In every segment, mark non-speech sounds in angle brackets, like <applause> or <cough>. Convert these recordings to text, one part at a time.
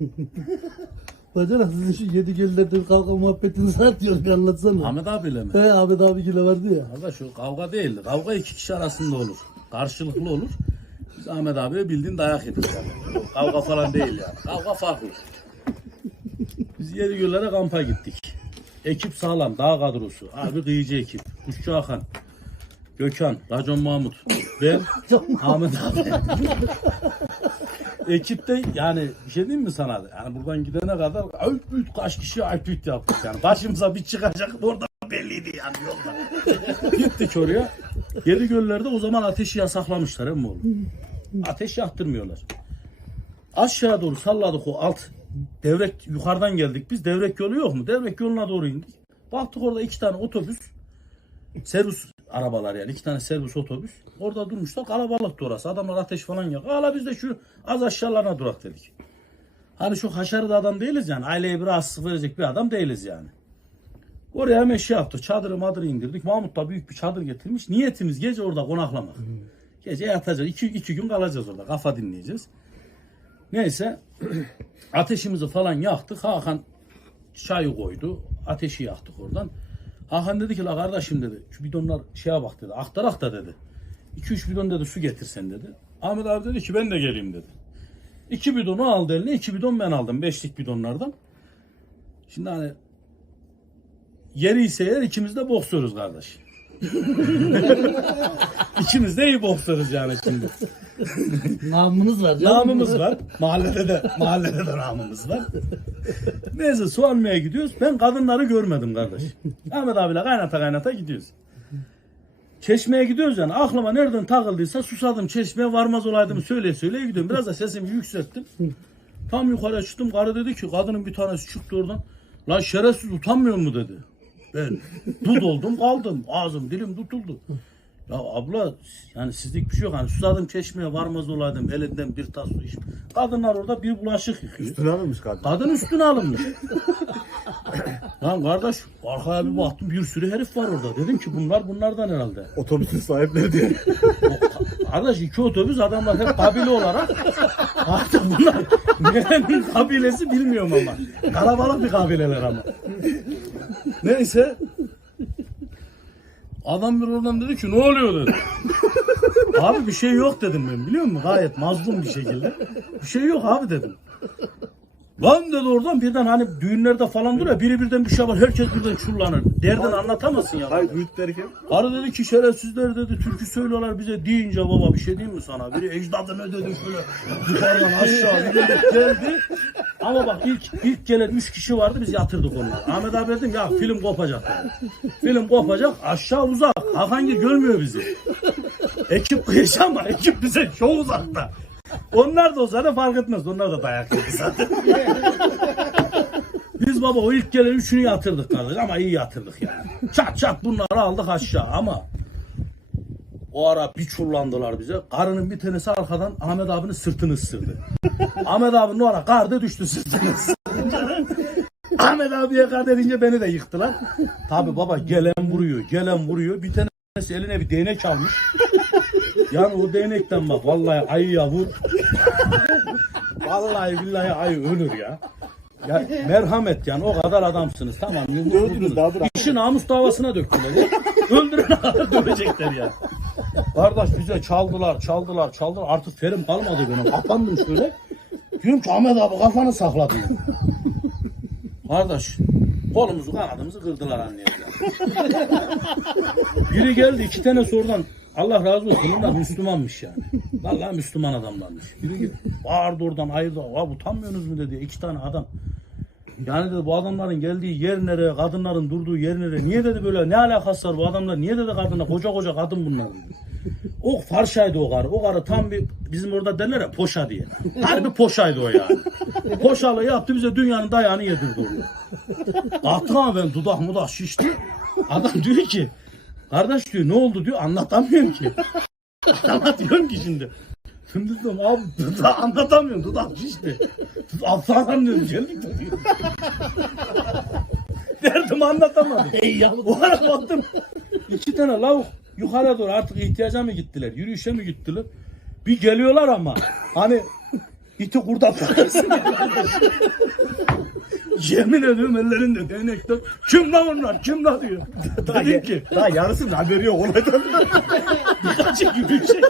<laughs> Bacana sizin şu yedi göllerden kavga muhabbetini satıyor bir anlatsana. Ahmet abiyle mi? He Ahmet abi gile vardı ya. Arkadaş şu kavga değildi. Kavga iki kişi arasında olur. Karşılıklı olur. Biz Ahmet abiye bildiğin dayak yedik yani. Kavga falan değil yani. Kavga farklı. Biz yedi göllere kampa gittik. Ekip sağlam, dağ kadrosu. Abi kıyıcı ekip. Kuşçu Hakan. Gökhan, Racon Mahmut. Ben, <laughs> Ahmet abi. Ekipte yani bir şey diyeyim mi sana? Yani buradan gidene kadar ay, üç, kaç kişi aypüt yaptık yani. Başımıza bir çıkacak orada belliydi yani yolda. Gittik oraya. Yedi göllerde o zaman ateşi yasaklamışlar hem oğlum. Ateş yaktırmıyorlar. Aşağı doğru salladık o alt devrek yukarıdan geldik biz. Devrek yolu yok mu? Devrek yoluna doğru indik. Baktık orada iki tane otobüs servis arabalar yani iki tane servis otobüs. Orada durmuşlar kalabalıktı orası. Adamlar ateş falan yak. Hala biz de şu az aşağılarına durak dedik. Hani şu haşarı da adam değiliz yani. Aileye bir rahatsızlık verecek bir adam değiliz yani. Oraya hemen şey yaptık. Çadırı madırı indirdik. Mahmut da büyük bir çadır getirmiş. Niyetimiz gece orada konaklamak. Gece yatacağız. İki, iki gün kalacağız orada. Kafa dinleyeceğiz. Neyse <clears throat> ateşimizi falan yaktık. Hakan çayı koydu. Ateşi yaktık oradan. Hakan dedi ki la kardeşim dedi. Şu bidonlar şeye bak dedi. Aktarak da dedi. 2-3 bidon dedi su getirsen dedi. Ahmet abi dedi ki ben de geleyim dedi. İki bidonu aldı eline. iki bidon ben aldım. Beşlik bidonlardan. Şimdi hani yeri ise eğer ikimiz de boksörüz kardeş. <laughs> ikimiz de iyi boksörüz yani şimdi. Namınız var. canım. Namımız var. Mahallede de mahallede de namımız var. Neyse su almaya gidiyoruz. Ben kadınları görmedim kardeş. Ahmet abiyle kaynata kaynata gidiyoruz. Çeşmeye gidiyoruz yani. Aklıma nereden takıldıysa susadım çeşmeye varmaz olaydım söyle söyle gidiyorum. Biraz da sesimi yükselttim. Tam yukarı çıktım. Karı dedi ki kadının bir tanesi çıktı oradan. Lan şerefsiz utanmıyor mu dedi. Ben dud oldum kaldım. Ağzım dilim tutuldu. Ya abla yani sizlik bir şey yok. Hani susadım çeşmeye varmaz olaydım. Elinden bir tas su iç. Kadınlar orada bir bulaşık yıkıyor. Üstüne alınmış kadın. Kadın üstüne alınmış. <laughs> Lan kardeş arkaya bir baktım bir sürü herif var orada. Dedim ki bunlar bunlardan herhalde. Otobüsün sahipleri diye. Kardeş iki otobüs adamlar hep kabile olarak artık bunlar nerenin kabilesi bilmiyorum ama. Kalabalık bir kabileler ama. Neyse. Adam bir oradan dedi ki ne oluyor dedi. Abi bir şey yok dedim ben biliyor musun? Gayet mazlum bir şekilde. Bir şey yok abi dedim. Lan dedi oradan birden hani düğünlerde falan dur ya biri birden bir şey var herkes birden çullanır. Derdini anlatamazsın ya. Hayır büyük derken. Karı dedi ki şerefsizler dedi türkü söylüyorlar bize deyince baba bir şey diyeyim mi sana? Biri ecdadını dedi şöyle yukarıdan aşağı yürüdük geldi. Ama bak ilk ilk gelen üç kişi vardı biz yatırdık onları. Ahmet abi dedim ya film kopacak. Film kopacak aşağı uzak. Hafangir görmüyor bizi. Ekip kıyışı ama ekip bize çok uzakta. Onlar da o zaten fark etmez. Onlar da dayak yedi zaten. Biz baba o ilk gelen üçünü yatırdık kardeş ama iyi yatırdık yani. Çat çat bunları aldık aşağı ama o ara bir çullandılar bize. Karının bir tanesi arkadan Ahmet abinin sırtını ısırdı. <laughs> Ahmet abinin o ara karda düştü sırtını. Ahmet abiye kar dedince beni de yıktılar. Tabi baba gelen vuruyor, gelen vuruyor. Bir tanesi eline bir değnek almış. Yani o değnekten bak vallahi ayıya vur. vallahi billahi ayı ölür ya. Ya merhamet yani o kadar adamsınız tamam. Öldünüz daha bırak. İşi namus davasına döktüler ya. Öldürene kadar dövecekler ya. Kardeş bize çaldılar, çaldılar, çaldılar. Artık ferim kalmadı benim. Kapandım şöyle. Diyorum ki Ahmet abi kafanı sakla diyorum. Kardeş kolumuzu kanadımızı kırdılar anneye. Biri geldi iki tane sorudan Allah razı olsun bunlar Müslümanmış yani. Vallahi Müslüman adamlarmış. Biri geldi, bağırdı oradan ayırdı. Abi utanmıyorsunuz mu dedi. İki tane adam. Yani dedi bu adamların geldiği yer nereye, kadınların durduğu yer nereye? Niye dedi böyle ne alakası var bu adamlar? Niye dedi kadına? Koca koca kadın bunlar dedi. O farşaydı o karı. O karı tam bir bizim orada derler ya poşa diye. Harbi poşaydı o yani. Poşalı yaptı bize dünyanın dayağını yedirdi orada. Kalktık ama ben dudak mudak şişti. Adam diyor ki kardeş diyor ne oldu diyor anlatamıyorum ki. Adama diyorum ki şimdi. Şimdi diyorum abi dudak anlatamıyorum dudak şişti. Aslanım diyorum geldik de diyor. Derdim anlatamadım. Ey yavrum. O ara baktım. iki tane lavuk yukarı doğru artık ihtiyaca mı gittiler? Yürüyüşe mi gittiler? Bir geliyorlar ama hani iti kurda. Yemin ediyorum ellerinde değnekler. Kim lan onlar? Kim lan diyor. Dedim ki Daha yarısının haberi yok olaydan. kaç gibi bir şey.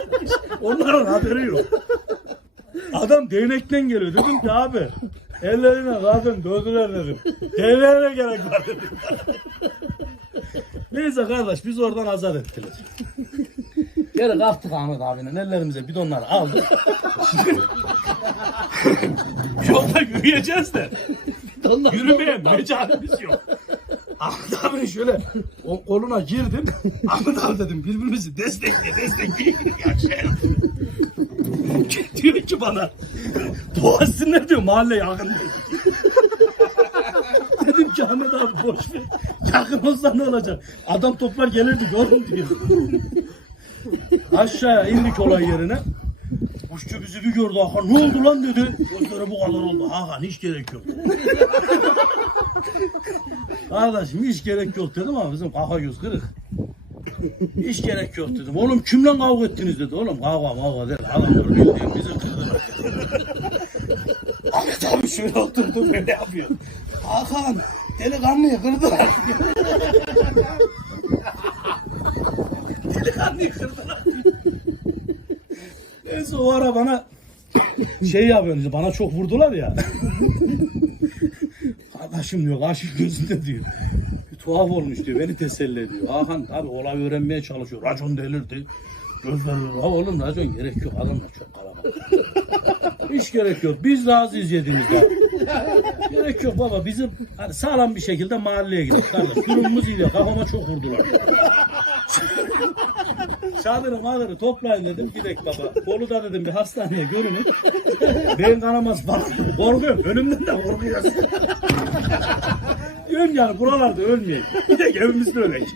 Onların haberi yok. Adam değnekten geliyor. Dedim ki abi ellerine zaten dövdüler dedim. Değneğine gerek var dedim. Neyse kardeş biz oradan azat ettiler. Geri kalktık Ahmet abinin ellerimize bidonları aldık. <laughs> Yolda yürüyeceğiz de. Yürümeye mecalimiz yok. Ahmet abinin şöyle o koluna girdim. Ahmet abi dedim birbirimizi destekle destekle. Ya şey <laughs> diyor ki bana dua etsinler diyor mahalle yakın değil. Dedim ki Ahmet abi boş ver. Yakın olsa ne olacak? Adam toplar gelirdi görün diyor. Aşağıya indik olay yerine. Kuşçu bizi bir gördü Hakan. Ne oldu lan dedi. Gözleri bu kadar oldu. Hakan hiç gerek yok. Kardeşim hiç gerek yok dedim ama bizim kafa göz kırık. Hiç gerek yok dedim. Oğlum kimle kavga ettiniz dedi. Oğlum kavga mavga değil. Adamlar bildiğin bizi kırdılar. Ahmet abi şöyle oturdu böyle yapıyor. Hakan delikanlıyı kırdılar. delikanlıyı kırdılar. Neyse o ara bana şey yapıyor bana çok vurdular ya. Kardeşim diyor aşık gözünde diyor. Bir tuhaf olmuş diyor beni teselli ediyor. Hakan tabi olay öğrenmeye çalışıyor. Racon delirdi. Gözleri ha oğlum racon gerek yok adamlar çok kalabalık. Hiç gerek yok. Biz razıyız yediğimizde. Gerek yok baba bizim hani sağlam bir şekilde mahalleye gidelim kardeş. Durumumuz iyi değil. Kafama çok vurdular. Çadırı madırı toplayın dedim gidek baba. Bolu'da dedim bir hastaneye görünün. Beyin kanaması falan. Korkuyorum. Ölümden de korkuyoruz. Diyorum yani buralarda ölmeyeyim. Bir de evimizde ölek.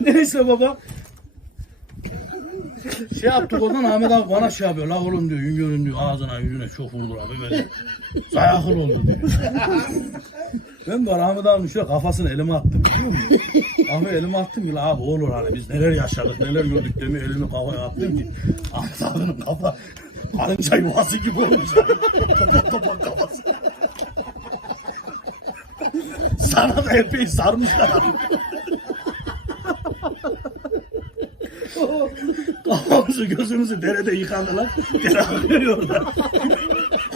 Neyse baba. Şey yaptık oradan Ahmet abi bana şey yapıyor. La oğlum diyor Üngör'ün diyor ağzına yüzüne çok vurdu abi böyle. Zayakıl oldu diyor. Ben de Ahmet abi şöyle kafasını elime attım biliyor musun? Ahmet elime attım ki abi olur hani biz neler yaşadık neler gördük demi elimi kafaya attım ki Ahmet abinin kafa karınca yuvası gibi olmuş. Topak topak kafası. Sana da epey sarmışlar abi. Kafamızı gözümüzü derede yıkadılar. Dere veriyorlar.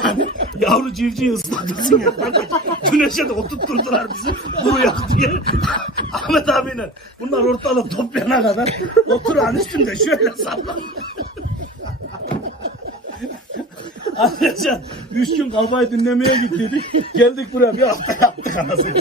Hani yavru civcivi ıslatırsın ya. Güneşe de oturtturdular bizi. Kuru yak diye. Ahmet abiyle bunlar ortalık toplayana kadar oturan üstünde şöyle sallan. Arkadaşlar üç gün kafayı dinlemeye gittiydik. Geldik buraya bir hafta yaptık anasını.